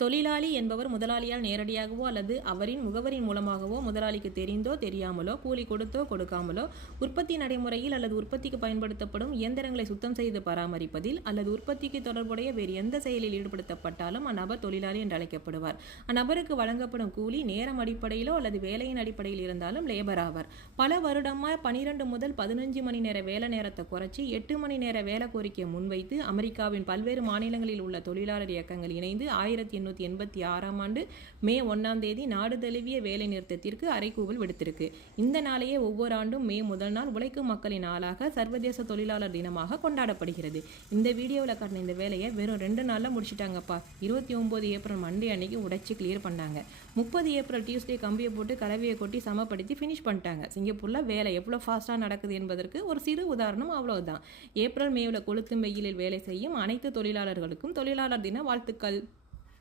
தொழிலாளி என்பவர் முதலாளியால் நேரடியாகவோ அல்லது அவரின் முகவரின் மூலமாகவோ முதலாளிக்கு தெரிந்தோ தெரியாமலோ கூலி கொடுத்தோ கொடுக்காமலோ உற்பத்தி நடைமுறையில் அல்லது உற்பத்திக்கு பயன்படுத்தப்படும் இயந்திரங்களை சுத்தம் செய்து பராமரிப்பதில் அல்லது உற்பத்திக்கு தொடர்புடைய வேறு எந்த செயலில் ஈடுபடுத்தப்பட்டாலும் அந்நபர் தொழிலாளி என்று அழைக்கப்படுவார். அந்நபருக்கு வழங்கப்படும் கூலி நேரம் அடிப்படையிலோ அல்லது வேலையின் அடிப்படையில் இருந்தாலும் லேபர் ஆவார். பல வருடமாக 12 முதல் 15 மணி நேர வேலை நேரத்தை குறைச்சி 8 மணி நேர வேலை கோரிக்கையை முன்வைத்து அமெரிக்காவின் பல்வேறு மாநிலங்களில் உள்ள தொழிலாளர் இயக்கங்கள் இணைந்து 1886 ஆண்டு மே 1ஆம் தேதி நாடு தழுவிய வேலை நிறுத்தத்திற்கு அறைகூவல் விடுத்திருக்கு. இந்த நாளையே ஒவ்வொரு ஆண்டும் மே முதல் நாள் உழைக்கும் மக்களின் நாளாக சர்வதேச தொழிலாளர் தினமாக கொண்டாடப்படுகிறது. இந்த வீடியோவில் காட்டின இந்த வேலையை வெறும் 2 நாளில் முடிச்சிட்டாங்கப்பா. 29 ஏப்ரல் மண்டே அன்னைக்கு உடைச்சி கிளியர் பண்ணாங்க. 30 ஏப்ரல் டியூஸ்டே கம்பியை போட்டு கலவையை கொட்டி சமப்படுத்தி ஃபினிஷ் பண்ணிட்டாங்க. சிங்கப்பூரில் வேலை எவ்வளோ ஃபாஸ்ட்டாக நடக்குது என்பதற்கு ஒரு சிறு உதாரணம் அவ்வளவுதான். ஏப்ரல் மேவில் கொளுத்தும் வெயிலில் வேலை செய்யும் அனைத்து தொழிலாளர்களுக்கும் தொழிலாளர் தின வாழ்த்துக்கள்.